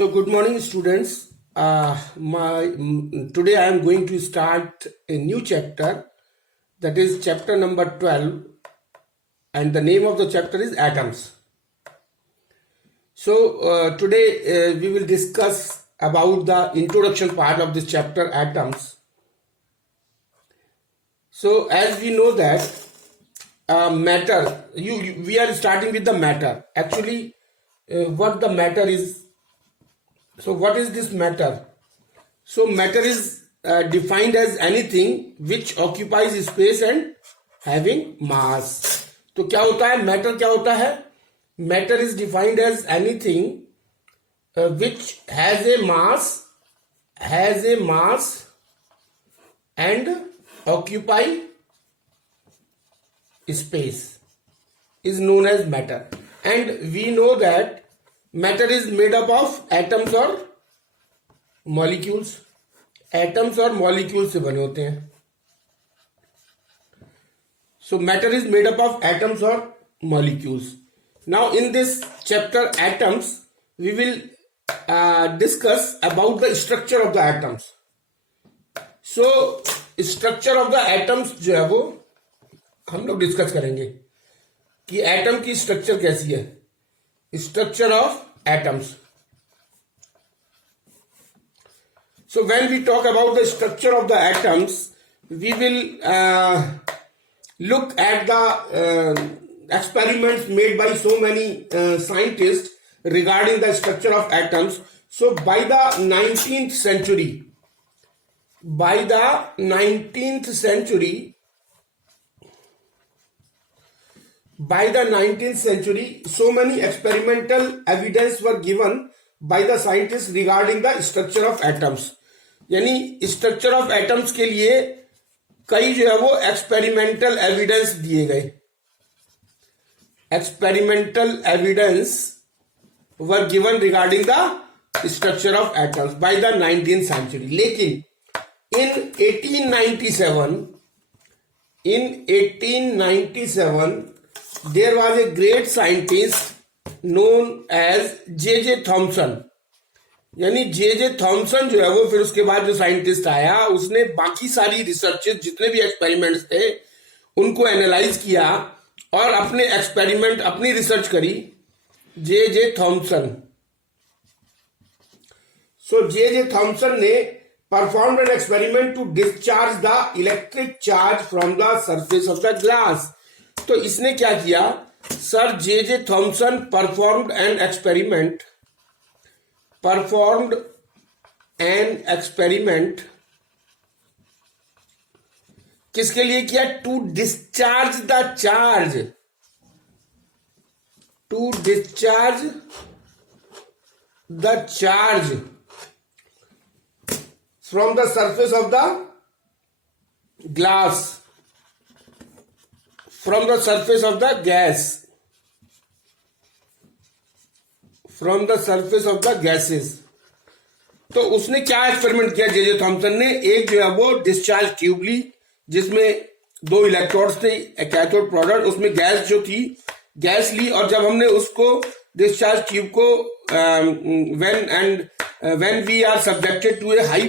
Good morning, students. Today I am going to start a new chapter, that is chapter number 12, and the name of the chapter is atoms. Today we will discuss about the introduction part of this chapter, atoms. So as we know that matter, we are starting with the matter. Actually, what the matter is. So what is this matter? So matter is defined as anything which occupies space and having mass. तो क्या होता है matter? क्या होता है? Matter is defined as anything which has a mass and occupy space is known as matter. And we know that matter is made up of atoms और molecules. Atoms और molecules से बने होते हैं. So matter is made up of atoms or molecules. Now in this chapter atoms, we will discuss about the structure of the atoms. So structure of the atoms जो है वो हम लोग डिस्कस करेंगे कि एटम की स्ट्रक्चर कैसी है. Structure of atoms. So when we talk about the structure of the atoms, we will look at the experiments made by so many scientists regarding the structure of atoms. So by the 19th century, so many experimental evidence were given by the scientists regarding the structure of atoms. यानी structure of atoms के लिए कई जो है वो experimental evidence दिए गए. Experimental evidence were given regarding the structure of atoms by the 19th century. लेकिन in 1897 there was a great scientist known as J.J. Thomson. यानी J.J. Thomson जो है वो फिर उसके बाद जो साइंटिस्ट आया उसने बाकी सारी रिसर्चेस जितने भी एक्सपेरिमेंट्स थे उनको एनालाइज किया और अपने एक्सपेरिमेंट अपनी रिसर्च करी. J.J. Thomson. So J.J. Thomson ने performed an experiment to discharge the electric charge from the surface of the glass. तो इसने क्या किया? Sir J.J. Thomson performed an experiment किसके लिए किया? To discharge the charge from the surface of the glass, from the surface of the gases. तो उसने क्या एक्सपेरिमेंट किया J.J. थॉमसन ने? एक जो है वो डिस्चार्ज ट्यूब ली जिसमें 2 इलेक्ट्रोड्स थे, कैथोड प्रोडक्ट, उसमें गैस जो थी गैस ली और जब हमने उसको डिस्चार्ज ट्यूब को when we are subjected to a high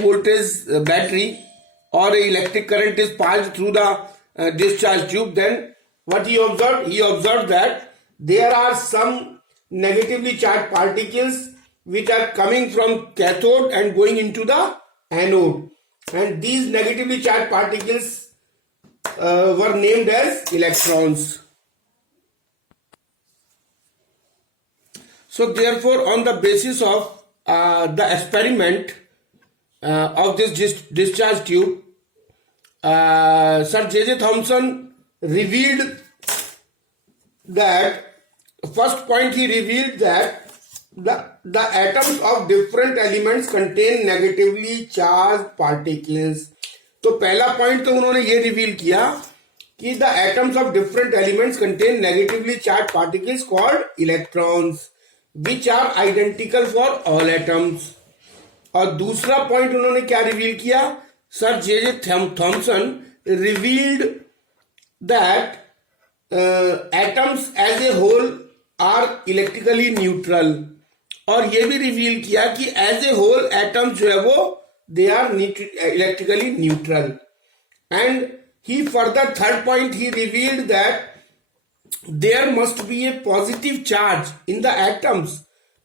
voltage battery or electric current is passed through the discharge tube, then what he observed? He observed that there are some negatively charged particles which are coming from cathode and going into the anode, and these negatively charged particles were named as electrons. So therefore, on the basis of the experiment of this discharge tube, Sir J.J. Thomson revealed that, first point he revealed that the atoms of different elements contain negatively charged particles. तो पहला point तो उन्होंने ये reveal किया कि the atoms of different elements contain negatively charged particles called electrons, which are identical for all atoms. और दूसरा point उन्होंने क्या रिवील किया? Sir J.J. Thomson revealed that atoms as a whole are electrically neutral, और ये भी reveal किया कि एज ए होल एटम्स जो है वो they are electrically neutral. And he further third point he revealed that there must be a positive charge in the atoms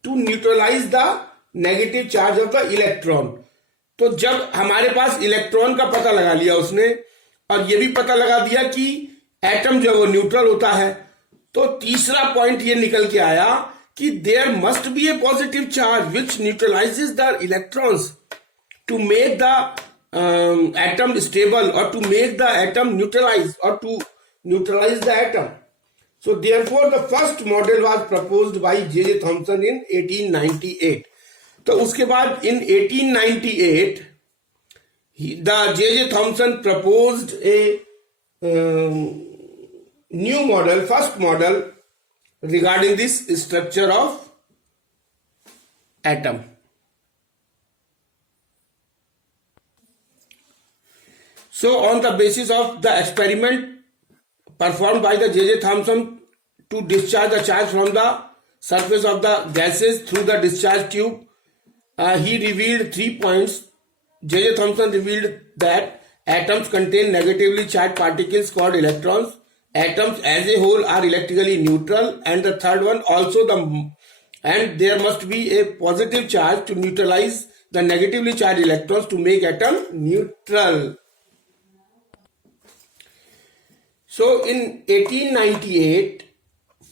to neutralize the negative charge of the electron. तो जब हमारे पास electron का पता लगा लिया उसने, और ये भी पता लगा दिया कि एटम जो है वो न्यूट्रल होता है, तो तीसरा पॉइंट ये निकल के आया कि there must be a positive charge which neutralizes the electrons to make the atom stable, or to make the atom neutralize, or to neutralize the atom. So therefore the first model was proposed by J.J. Thomson in 1898. तो उसके बाद in 1898 the J.J. Thomson proposed a new model, first model regarding this structure of atom. So on the basis of the experiment performed by the J.J. Thomson to discharge the charge from the surface of the gases through the discharge tube, he revealed 3 points. J.J. Thomson revealed that atoms contain negatively charged particles called electrons. Atoms as a whole are electrically neutral, and the third one also and there must be a positive charge to neutralize the negatively charged electrons to make atom neutral. So in 1898,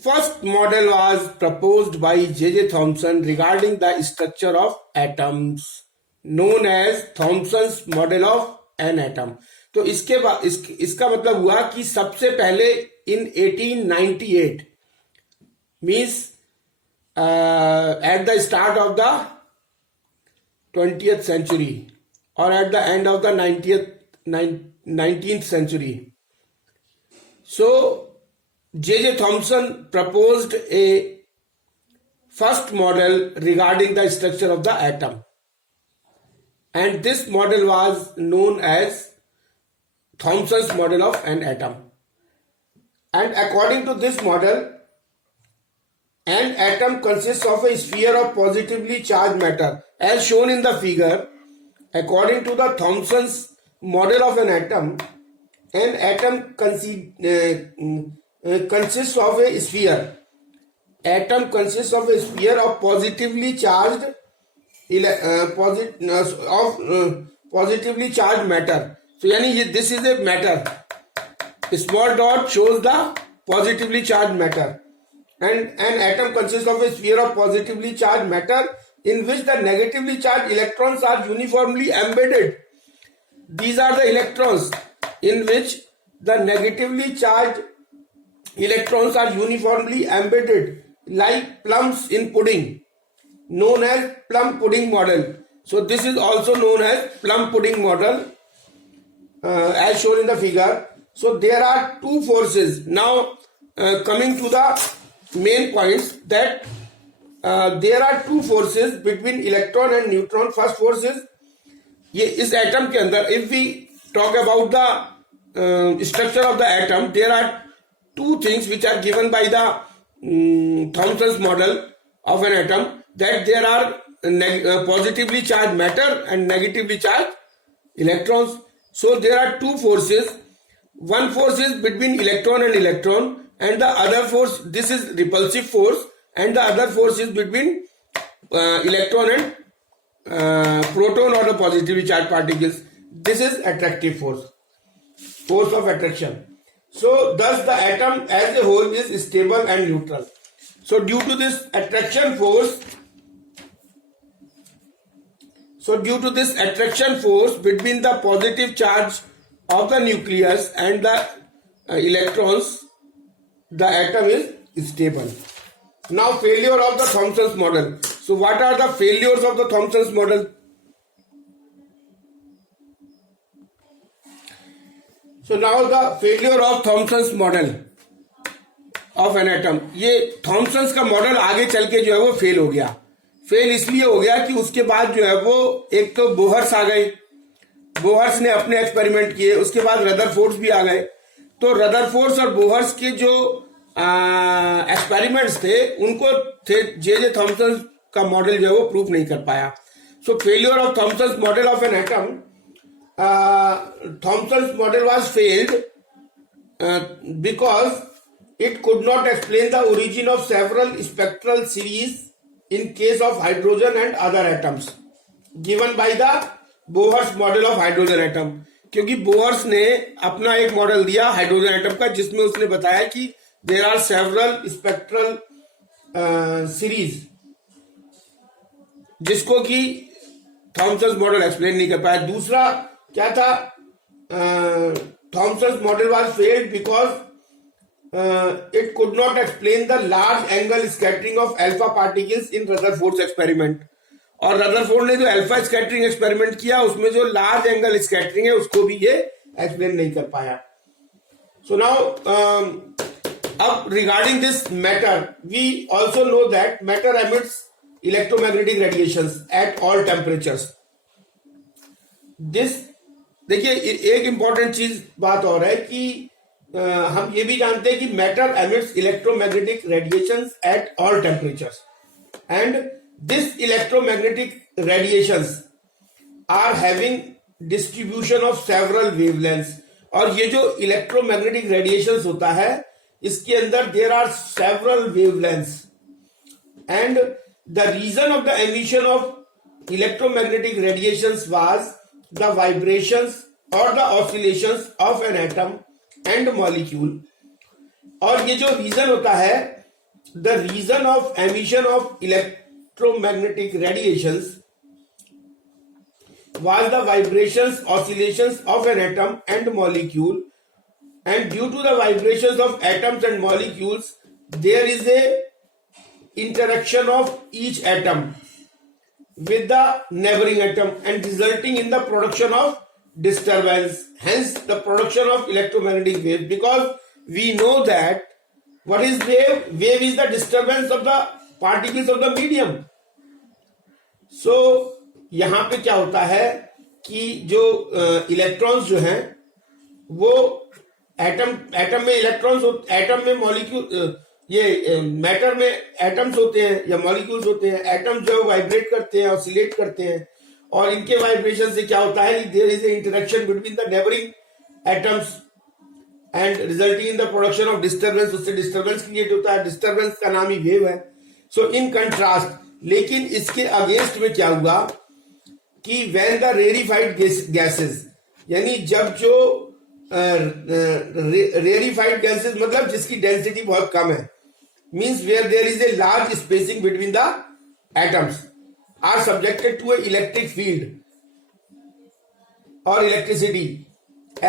first model was proposed by J.J. Thomson regarding the structure of atoms, known as Thomson's model of an atom. तो इसके बाद इसका मतलब हुआ कि सबसे पहले in 1898 means at the start of the 20th century or at the end of the 19th century. So J.J. Thomson proposed a first model regarding the structure of the atom, and this model was known as Thomson's model of an atom. And according to this model, an atom consists of a sphere of positively charged matter, as shown in the figure. According to the Thomson's model of an atom consists of a sphere. Atom consists of a sphere of positively charged positively charged matter. So यानी this is a matter. Small dot shows the positively charged matter, and an atom consists of a sphere of positively charged matter in which the negatively charged electrons are uniformly embedded. These are the electrons in which the negatively charged electrons are uniformly embedded like plums in pudding, known as plum pudding model. So this is also known as plum pudding model, as shown in the figure. So there are two forces. Now coming to the main points, that there are two forces between electron and neutron. First force is ये इस atom के अंदर, if we talk about the structure of the atom, there are two things which are given by the Thomson's model of an atom, that there are positively charged matter and negatively charged electrons. So there are two forces. One force is between electron and electron, and the other force, this is repulsive force, and the other force is between electron and proton or the positively charged particles. This is attractive force, force of attraction. So thus the atom as a whole is stable and neutral. So due to this attraction force, between the positive charge of the nucleus and the electrons, the atom is stable. Now failure of the Thomson's model. So what are the failures of the Thomson's model? So now the failure of Thomson's model of an atom. ये Thomson's का model आगे चल के जो है वो fail हो गया. फेल इसलिए हो गया कि उसके बाद जो है वो एक तो बोहर्स आ गए, बोहर्स ने अपने एक्सपेरिमेंट किए, उसके बाद रदरफोर्ड भी आ गए. तो रदरफोर्ड और बोहर्स के जो एक्सपेरिमेंट्स थे उनको थे जे थॉमसन का मॉडल जो है वो प्रूफ नहीं कर पाया. सो failure of Thompson model of an atom, Thompson model was failed because it could not explain the origin of several spectral series in case of hydrogen and other atoms given by the Bohr's model of hydrogen atom. क्योंकि Bohr's ने अपना एक model दिया hydrogen atom का जिसमें उसने बताया कि there are several spectral series, जिसको कि थॉमसन मॉडल एक्सप्लेन नहीं कर पाया. दूसरा क्या था, Thompson model was failed because it could not explain the large angle scattering of alpha particles in Rutherford's experiment. और रदरफोर्ड ने जो अल्फा स्कैटरिंग एक्सपेरिमेंट किया उसमें जो लार्ज एंगल स्कैटरिंग है उसको भी ये एक्सप्लेन नहीं कर पाया. सो नाउ अब regarding this matter we also know that matter emits electromagnetic radiations at all temperatures. This देखिए एक इंपॉर्टेंट चीज बात और है कि हम ये भी जानते हैं कि matter emits electromagnetic radiations at all temperatures and this electromagnetic radiations are having distribution of several wavelengths. और ये जो इलेक्ट्रोमैग्नेटिक रेडिएशंस होता है इसके अंदर there are several wavelengths and the reason of the emission of electromagnetic radiations was the vibrations और the oscillations of an atom and molecule. और ये जो रीजन होता है, the reason of emission of electromagnetic radiations was the vibrations oscillations of an atom and molecule and due to the vibrations of atoms and molecules there is a interaction of each atom with the neighboring atom and resulting in the production of disturbance, hence the production of electromagnetic waves. Because we know that what is wave is the disturbance of the particles of the medium. So यहां पे क्या होता है कि जो electrons जो हैं वो एटम में इलेक्ट्रॉन्स, एटम में मॉलिक्यूल, ये मैटर में एटम्स होते हैं या मॉलिक्यूल्स होते हैं. एटम्स जो वाइब्रेट करते हैं, ऑसिलेट करते हैं और इनके वाइब्रेशन से क्या होता है, there is a interaction between the neighbouring atoms and resulting in the production of disturbance. उससे डिस्टर्बेंस क्रिएट होता है, डिस्टर्बेंस का नाम ही वेव है. सो इन कंट्रास्ट, लेकिन इसके अगेंस्ट में क्या हुआ कि व्हेन द रेरिफाइड गैसेस, यानी जब जो रेरिफाइड गैसेस मतलब जिसकी डेंसिटी बहुत कम है, means where there is a large spacing between the atoms, are subjected to a electric field or electricity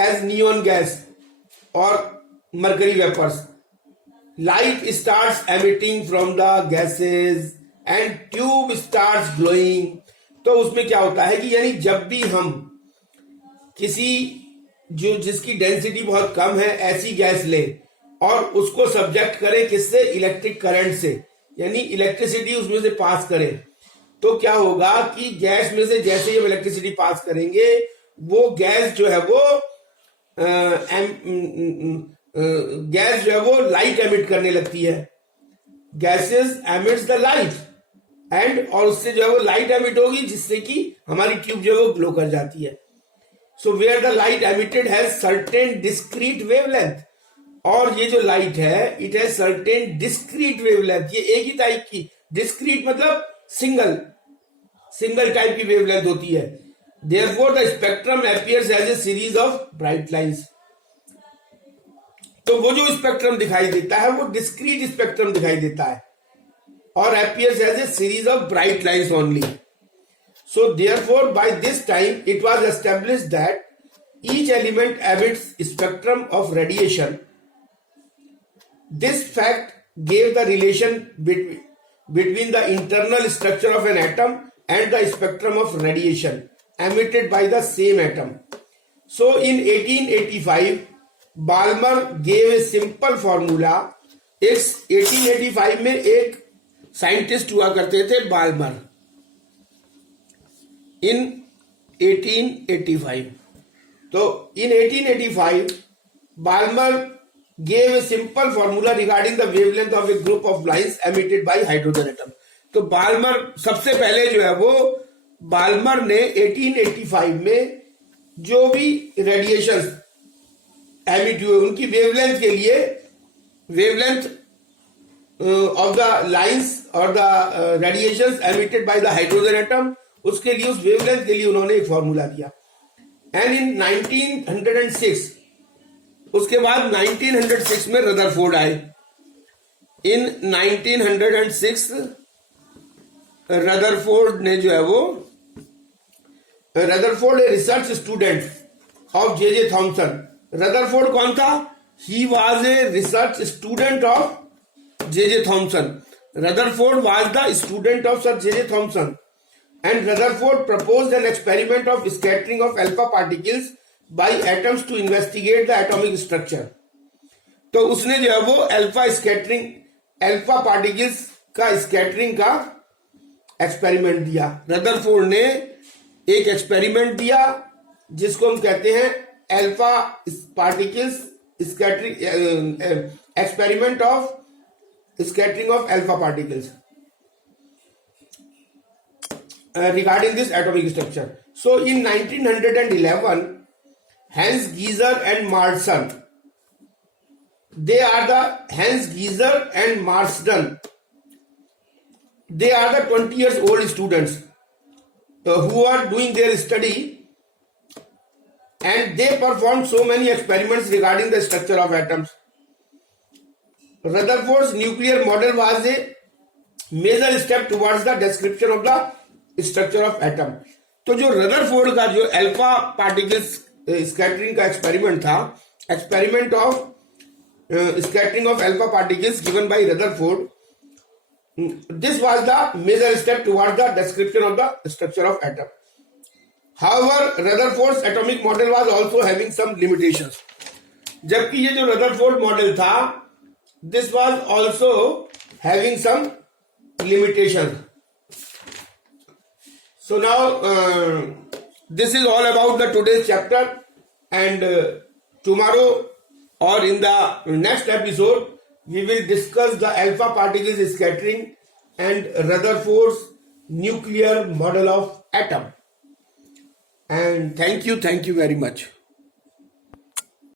as neon gas or mercury vapors. Light starts emitting from the gases and tube starts glowing. तो उसमें क्या होता है कि यानी जब भी हम किसी जो जिसकी डेंसिटी बहुत कम है ऐसी गैस ले और उसको सब्जेक्ट करें किससे, इलेक्ट्रिक करंट से, यानी इलेक्ट्रिसिटी उसमें से पास करें, तो क्या होगा कि गैस में से जैसे ही हम इलेक्ट्रिसिटी पास करेंगे वो गैस जो है वो लाइट एमिट करने लगती है. Gases emits the light and और उससे जो है वो लाइट एमिट होगी जिससे कि हमारी ट्यूब जो है वो ग्लो कर जाती है. So where the light emitted has certain discrete wavelength. और ये जो लाइट है it has certain discrete wavelength. ये एक ही टाइप की, डिस्क्रीट मतलब सिंगल टाइप की वेवलेंथ होती है. Therefore the spectrum appears as a series of bright lines. तो वो जो स्पेक्ट्रम दिखाई देता है वो डिस्क्रीट स्पेक्ट्रम दिखाई देता है और appears as a series of bright lines only. So therefore by this time it was established that each element emits spectrum of radiation. This fact gave the relation between the internal structure of an atom and the spectrum of radiation emitted by the same atom. So in 1885 Balmer gave a simple formula. इस 1885 में एक scientist हुआ करते थे Balmer. In 1885, तो in 1885 Balmer gave a simple formula regarding the wavelength of a group of lines emitted by hydrogen atom. तो Balmer सबसे पहले जो है वो बाल्मर ने 1885 में जो भी रेडिएशन एमिट हुए उनकी वेवलेंथ के लिए wavelength of the lines or the radiations emitted by the hydrogen atom, उसके लिए उस वेवलेंथ के लिए उन्होंने एक फॉर्मूला दिया. एंड इन 1906 उसके बाद 1906 में रदरफोर्ड आए. इन 1906 रदरफोर्ड ने जो है वो Rutherford a research student of J Thomson. Rutherford कौन था? He was a research student of J.J. Thomson. Rutherford was the student of Sir J.J. Thomson, and Rutherford proposed an experiment of scattering of alpha particles by atoms to investigate the atomic structure. तो उसने जो है वो alpha particles का scattering का experiment दिया. Rutherford ने एक एक्सपेरिमेंट दिया जिसको हम कहते हैं alpha particles scattering experiment of scattering of alpha particles regarding this atomic structure. So in 1911 Hans Geiser and Marsden, they are the Hans Geiser and Marsden, they are the 20 years old students who are doing their study, and they performed so many experiments regarding the structure of atoms. Rutherford's nuclear model was a major step towards the description of the structure of atom. तो जो Rutherford का जो alpha particles scattering का experiment था, experiment of scattering of alpha particles given by Rutherford, this was the major step towards the description of the structure of atom. However, Rutherford's atomic model was also having some limitations. जबकि ये जो Rutherford model था, this was also having some limitations. So now this is all about the today's chapter, and tomorrow or in the next episode we will discuss the alpha particles scattering and Rutherford's nuclear model of atom. And thank you very much.